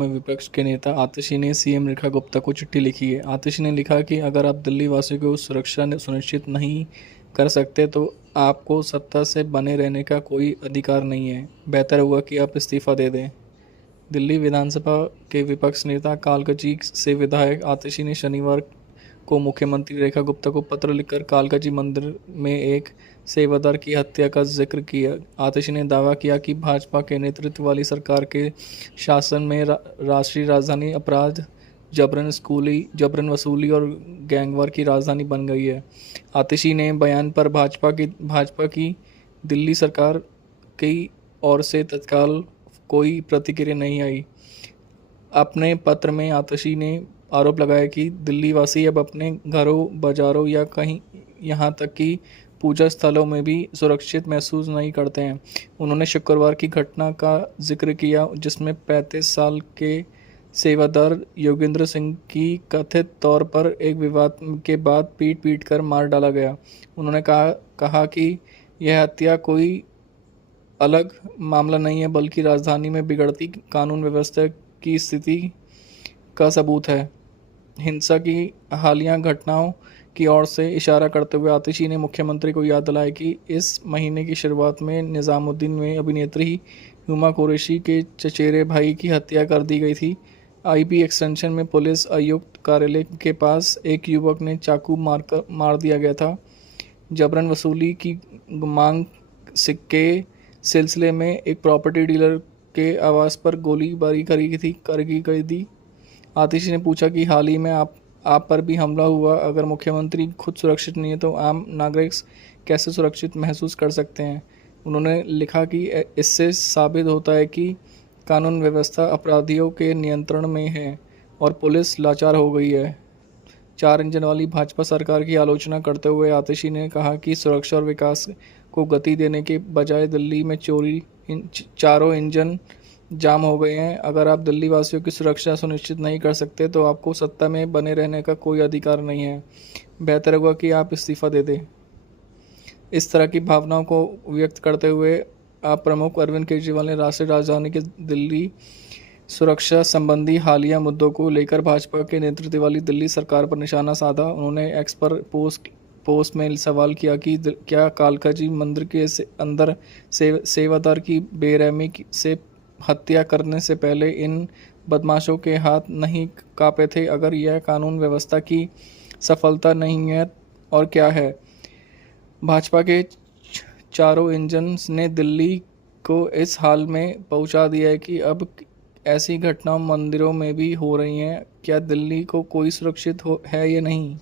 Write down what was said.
में विपक्ष के नेता आतिशी ने सीएम रेखा गुप्ता को चिट्ठी लिखी है। आतिशी ने लिखा कि अगर आप दिल्ली वासियों को सुरक्षा सुनिश्चित नहीं कर सकते तो आपको सत्ता से बने रहने का कोई अधिकार नहीं है। बेहतर होगा कि आप इस्तीफा दे दें। दिल्ली विधानसभा के विपक्ष नेता कालकाजी से विधायक आतिशी ने शनिवार को मुख्यमंत्री रेखा गुप्ता को पत्र लिखकर कालकाजी मंदिर में एक सेवादार की हत्या का जिक्र किया। आतिशी ने दावा किया कि भाजपा के नेतृत्व वाली सरकार के शासन में राष्ट्रीय राजधानी अपराध, जबरन वसूली और गैंगवार की राजधानी बन गई है। आतिशी ने बयान पर भाजपा की दिल्ली सरकार की ओर से तत्काल कोई प्रतिक्रिया नहीं आई। अपने पत्र में आतिशी ने आरोप लगाया कि दिल्ली वासी अब अपने घरों, बाजारों या कहीं यहाँ तक कि पूजा स्थलों में भी सुरक्षित महसूस नहीं करते हैं। उन्होंने शुक्रवार की घटना का जिक्र किया जिसमें 35 साल के सेवादार योगेंद्र सिंह की कथित तौर पर एक विवाद के बाद पीट कर मार डाला गया। उन्होंने कहा कि यह हत्या कोई अलग मामला नहीं है बल्कि राजधानी में बिगड़ती कानून व्यवस्था की स्थिति का सबूत है। हिंसा की हालिया घटनाओं की ओर से इशारा करते हुए आतिशी ने मुख्यमंत्री को याद दिलाया कि इस महीने की शुरुआत में निजामुद्दीन में अभिनेत्री हुमा कुरैशी के चचेरे भाई की हत्या कर दी गई थी। आईपी एक्सटेंशन में पुलिस आयुक्त कार्यालय के पास एक युवक ने चाकू मार दिया गया था। जबरन वसूली की मांग के सिलसिले में एक प्रॉपर्टी डीलर के आवास पर गोलीबारी करी गई थी। आतिशी ने पूछा कि हाल ही में आप पर भी हमला हुआ। अगर मुख्यमंत्री खुद सुरक्षित नहीं है तो आम नागरिक कैसे सुरक्षित महसूस कर सकते हैं। उन्होंने लिखा कि इससे साबित होता है कि कानून व्यवस्था अपराधियों के नियंत्रण में है और पुलिस लाचार हो गई है। 4 इंजन वाली भाजपा सरकार की आलोचना करते हुए आतिशी ने कहा कि सुरक्षा और विकास को गति देने के बजाय दिल्ली में चारों इंजन जाम हो गए हैं। अगर आप दिल्ली वासियों की सुरक्षा सुनिश्चित नहीं कर सकते तो आपको सत्ता में बने रहने का कोई अधिकार नहीं है। बेहतर होगा कि आप इस्तीफा दे दें। इस तरह की भावनाओं को व्यक्त करते हुए आप प्रमुख अरविंद केजरीवाल ने राष्ट्रीय राजधानी के दिल्ली सुरक्षा संबंधी हालिया मुद्दों को लेकर भाजपा के नेतृत्व वाली दिल्ली सरकार पर निशाना साधा। उन्होंने एक्स पर पोस्ट में सवाल किया कि क्या कालकाजी मंदिर के अंदर सेवादार की बेरहमी से हत्या करने से पहले इन बदमाशों के हाथ नहीं कांपे थे। अगर यह कानून व्यवस्था की सफलता नहीं है और क्या है। भाजपा के चारों इंजन ने दिल्ली को इस हाल में पहुंचा दिया है कि अब ऐसी घटनाएं मंदिरों में भी हो रही हैं। क्या दिल्ली को कोई सुरक्षित है या नहीं।